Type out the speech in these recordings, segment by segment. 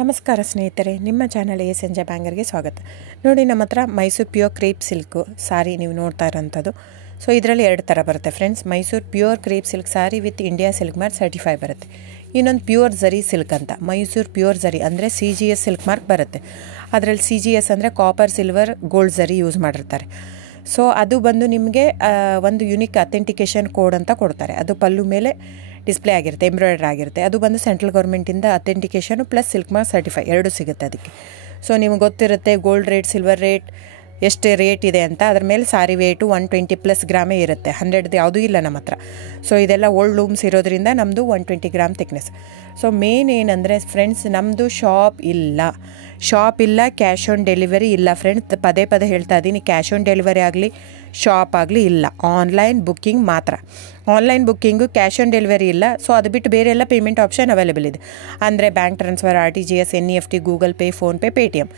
ನಮಸ್ಕಾರ ಸ್ನೇಹಿತರೆ, ನಿಮ್ಮ ಚಾನಲ್ ಸಂಜೆ ಬ್ಯಾಂಗರ್ಗೆ ಸ್ವಾಗತ. ನೋಡಿ, ನಮ್ಮ ಹತ್ರ ಮೈಸೂರು ಪ್ಯೂರ್ ಕ್ರೇಪ್ ಸಿಲ್ಕು ಸಾರಿ ನೀವು ನೋಡ್ತಾ ಇರೋಂಥದ್ದು. ಸೊ ಇದರಲ್ಲಿ ಎರಡು ಥರ ಬರುತ್ತೆ friends. Mysuru pure crepe silk sorry with India silk mark certify ಬರುತ್ತೆ. ಇನ್ನೊಂದು ಪ್ಯೂರ್ ಝರಿ ಸಿಲ್ಕ್ ಅಂತ, ಮೈಸೂರು ಪ್ಯೂರ್ ಝರಿ ಅಂದರೆ CGS ಸಿಲ್ಕ್ ಮಾರ್ಕ್ ಬರುತ್ತೆ. ಅದರಲ್ಲಿ CGS ಅಂದರೆ ಕಾಪರ್, ಸಿಲ್ವರ್, ಗೋಲ್ಡ್ ಝರಿ ಯೂಸ್ ಮಾಡಿರ್ತಾರೆ. ಸೊ ಅದು ಬಂದು ನಿಮಗೆ ಒಂದು ಯುನಿಕ್ ಅಥೆಂಟಿಕೇಷನ್ ಕೋಡ್ ಅಂತ ಕೊಡ್ತಾರೆ. ಅದು ಪಲ್ಲು ಮೇಲೆ ಡಿಸ್ಪ್ಲೇ ಆಗಿರುತ್ತೆ, ಎಂಬ್ರಾಯ್ಡ್ರಿ ಆಗಿರುತ್ತೆ. ಅದು ಬಂದು ಸೆಂಟ್ರಲ್ ಗೌರ್ಮೆಂಟಿಂದ ಅಥೆಂಟಿಕೇಷನು ಪ್ಲಸ್ ಸಿಲ್ಕ್ ಮಾರ್ಕ್ ಸರ್ಟಿಫೈ ಎರಡೂ ಸಿಗುತ್ತೆ ಅದಕ್ಕೆ. ಸೊ ನಿಮಗೆ ಗೊತ್ತಿರುತ್ತೆ ಗೋಲ್ಡ್ ರೇಟ್, ಸಿಲ್ವರ್ ರೇಟ್ ಎಷ್ಟು ರೇಟ್ ಇದೆ ಅಂತ. ಅದ್ರ ಮೇಲೆ ಸಾರಿ ವೇಟು 120+ ಗ್ರಾಮೇ ಇರುತ್ತೆ, 100 ಯಾವುದೂ ಇಲ್ಲ ನಮ್ಮ ಹತ್ರ. ಸೊ ಇದೆಲ್ಲ ಓಲ್ಡ್ ಲೂಮ್ಸ್ ಇರೋದ್ರಿಂದ ನಮ್ಮದು 120 ಗ್ರಾಮ್ ಥಿಕ್ನೆಸ್. ಸೊ ಮೇನ್ ಏನಂದರೆ ಫ್ರೆಂಡ್ಸ್, ನಮ್ಮದು ಶಾಪ್ ಇಲ್ಲ, ಕ್ಯಾಶ್ ಆನ್ ಡೆಲಿವರಿ ಇಲ್ಲ ಫ್ರೆಂಡ್ಸ್. ಪದೇ ಹೇಳ್ತಾ ಇದ್ದೀನಿ, ಕ್ಯಾಶ್ ಆನ್ ಡೆಲಿವರಿ ಆಗಲಿ ಶಾಪ್ ಆಗಲಿ ಇಲ್ಲ, ಆನ್ಲೈನ್ ಬುಕ್ಕಿಂಗ್ ಮಾತ್ರ. Online booking, cash on delivery ಇಲ್ಲ. ಸೊ ಅದು ಬಿಟ್ಟು ಬೇರೆ ಎಲ್ಲ ಪೇಮೆಂಟ್ ಆಪ್ಷನ್ ಅವೈಲೇಬಲ್ ಇದೆ. ಅಂದರೆ bank transfer, RTGS, NEFT, Google pay, PhonePe, Paytm.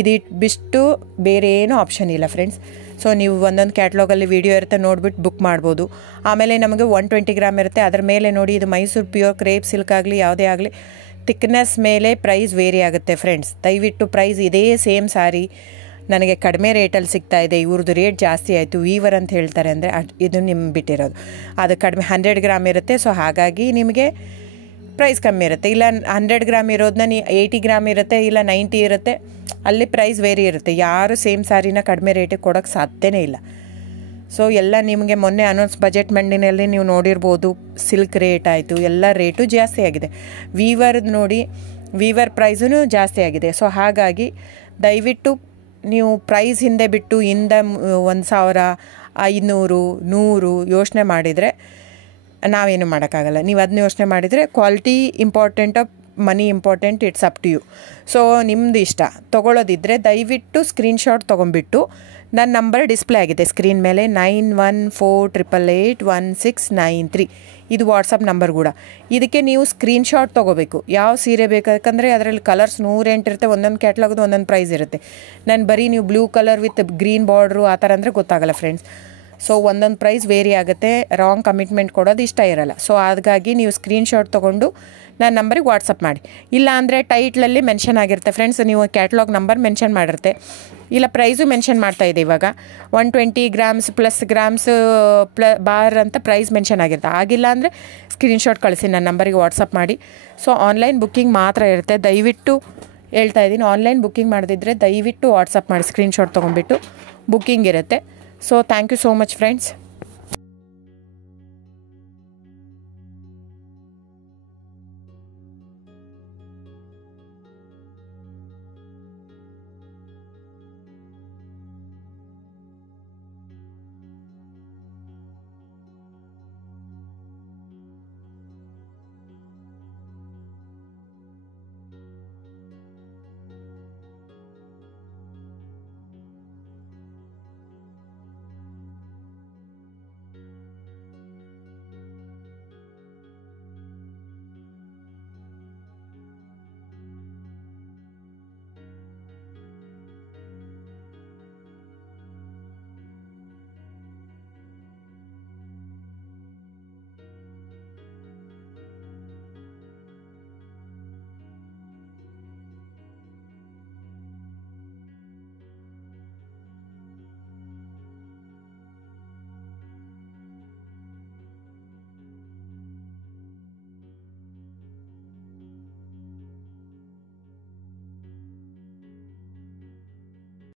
ಇದು ಬಿಟ್ಟು ಬೇರೆ ಏನೂ ಆಪ್ಷನ್ ಇಲ್ಲ ಫ್ರೆಂಡ್ಸ್. ಸೊ ನೀವು ಒಂದೊಂದು ಕ್ಯಾಟ್ಲಾಗಲ್ಲಿ ವೀಡಿಯೋ ಇರುತ್ತೆ, ನೋಡಿಬಿಟ್ಟು ಬುಕ್ ಮಾಡ್ಬೋದು. ಆಮೇಲೆ ನಮಗೆ 120 ಗ್ರಾಮ್ ಇರುತ್ತೆ. ಅದರ ಮೇಲೆ ನೋಡಿ, ಇದು ಮೈಸೂರು ಪ್ಯೂರ್ ಕ್ರೇಪ್ ಸಿಲ್ಕ್ ಆಗಲಿ ಯಾವುದೇ ಆಗಲಿ ಥಿಕ್ನೆಸ್ ಮೇಲೆ ಪ್ರೈಸ್ ವೇರಿ ಆಗುತ್ತೆ ಫ್ರೆಂಡ್ಸ್. ದಯವಿಟ್ಟು ಪ್ರೈಸ್ ಇದೇ ಸೇಮ್ ಸಾರಿ ನನಗೆ ಕಡಿಮೆ ರೇಟಲ್ಲಿ ಸಿಗ್ತಾ ಇದೆ, ಇವ್ರದ್ದು ರೇಟ್ ಜಾಸ್ತಿ ಆಯಿತು ವೀವರ್ ಅಂತ ಹೇಳ್ತಾರೆ ಅಂದರೆ ಇದು ನಿಮ್ಗೆ ಬಿಟ್ಟಿರೋದು. ಅದು ಕಡಿಮೆ 100 ಗ್ರಾಮ್ ಇರುತ್ತೆ. ಸೊ ಹಾಗಾಗಿ ನಿಮಗೆ ಪ್ರೈಸ್ ಕಮ್ಮಿ ಇರುತ್ತೆ. ಇಲ್ಲ 100 ಗ್ರಾಮ್ ಇರೋದನ್ನ 80 ಗ್ರಾಮ್ ಇರುತ್ತೆ, ಇಲ್ಲ 90 ಇರುತ್ತೆ, ಅಲ್ಲಿ ಪ್ರೈಸ್ ವೇರಿ ಇರುತ್ತೆ. ಯಾರು ಸೇಮ್ ಸಾರಿನ ಕಡಿಮೆ ರೇಟಿಗೆ ಕೊಡೋಕ್ಕೆ ಸಾಧ್ಯನೇ ಇಲ್ಲ. ಸೊ ಎಲ್ಲ ನಿಮಗೆ ಮೊನ್ನೆ ಅನೌನ್ಸ್ ಬಜೆಟ್ ಮಂಡಿನಲ್ಲಿ ನೀವು ನೋಡಿರ್ಬೋದು, ಸಿಲ್ಕ್ ರೇಟ್ ಆಯಿತು, ಎಲ್ಲ ರೇಟು ಜಾಸ್ತಿ ಆಗಿದೆ. ವೀವರ್ದು ನೋಡಿ, ವೀವರ್ ಪ್ರೈಸೂ ಜಾಸ್ತಿ ಆಗಿದೆ. ಸೊ ಹಾಗಾಗಿ ದಯವಿಟ್ಟು ನೀವು ಪ್ರೈಸ್ ಹಿಂದೆ ಬಿಟ್ಟು 1,000, 500, 100 ಯೋಚನೆ ಮಾಡಿದರೆ ನಾವೇನು ಮಾಡೋಕ್ಕಾಗಲ್ಲ. ನೀವು ಅದನ್ನ ಯೋಚನೆ ಮಾಡಿದರೆ quality important, money important, it's up to you. So ನಿಮ್ಮದು ಇಷ್ಟ. ತೊಗೊಳ್ಳೋದಿದ್ದರೆ ದಯವಿಟ್ಟು ಸ್ಕ್ರೀನ್ಶಾಟ್ ತೊಗೊಂಬಿಟ್ಟು, ನನ್ನ ನಂಬರ್ ಡಿಸ್ಪ್ಲೇ ಆಗಿದೆ ಸ್ಕ್ರೀನ್ ಮೇಲೆ, 9148881693. ಇದು ವಾಟ್ಸಪ್ ನಂಬರ್ ಕೂಡ. ಇದಕ್ಕೆ ನೀವು ಸ್ಕ್ರೀನ್ಶಾಟ್ ತೊಗೋಬೇಕು. ಯಾವ ಸೀರೆ ಬೇಕು, ಯಾಕಂದರೆ ಅದರಲ್ಲಿ ಕಲರ್ಸ್ 108 ಇರುತ್ತೆ, ಒಂದೊಂದು ಕ್ಯಾಟ್ಲಾಗ್ದು ಒಂದೊಂದು ಪ್ರೈಸ್ ಇರುತ್ತೆ. ನಾನು ಬರೀ ನೀವು blue colour with green border ಆ ಥರ ಅಂದರೆ ಗೊತ್ತಾಗಲ್ಲ ಫ್ರೆಂಡ್ಸ್. ಸೊ ಒಂದೊಂದು ಪ್ರೈಸ್ ವೇರಿ ಆಗುತ್ತೆ, ರಾಂಗ್ ಕಮಿಟ್ಮೆಂಟ್ ಕೊಡೋದು ಇಷ್ಟ ಇರಲ್ಲ. ಸೊ ಹಾಗಾಗಿ ನೀವು ಸ್ಕ್ರೀನ್ಶಾಟ್ ತೊಗೊಂಡು ನನ್ನ ನಂಬರಿಗೆ ವಾಟ್ಸಪ್ ಮಾಡಿ. ಇಲ್ಲ ಅಂದರೆ ಟೈಟ್ಲಲ್ಲಿ ಮೆನ್ಷನ್ ಆಗಿರುತ್ತೆ ಫ್ರೆಂಡ್ಸ್, ನೀವು ಕ್ಯಾಟ್ಲಾಗ್ ನಂಬರ್ ಮೆನ್ಷನ್ ಮಾಡಿರುತ್ತೆ, ಇಲ್ಲ ಪ್ರೈಸು ಮೆನ್ಷನ್ ಮಾಡ್ತಾಯಿದೆ. ಇವಾಗ 120 ಗ್ರಾಮ್ಸ್ ಪ್ಲಸ್ ಗ್ರಾಮ್ಸ್ ಬಾರ್ ಅಂತ ಪ್ರೈಸ್ ಮೆನ್ಷನ್ ಆಗಿರುತ್ತೆ. ಆಗಿಲ್ಲ ಅಂದರೆ ಸ್ಕ್ರೀನ್ಶಾಟ್ ಕಳಿಸಿ, ನನ್ನ ನಂಬರಿಗೆ ವಾಟ್ಸಪ್ ಮಾಡಿ. ಸೊ ಆನ್ಲೈನ್ ಬುಕ್ಕಿಂಗ್ ಮಾತ್ರ ಇರುತ್ತೆ. ದಯವಿಟ್ಟು ಹೇಳ್ತಾ ಇದ್ದೀನಿ, ಆನ್ಲೈನ್ ಬುಕ್ಕಿಂಗ್ ಮಾಡದಿದ್ದರೆ ದಯವಿಟ್ಟು ವಾಟ್ಸಪ್ ಮಾಡಿ, ಸ್ಕ್ರೀನ್ಶಾಟ್ ತೊಗೊಂಡ್ಬಿಟ್ಟು ಬುಕ್ಕಿಂಗ್ ಇರುತ್ತೆ. So thank you so much friends.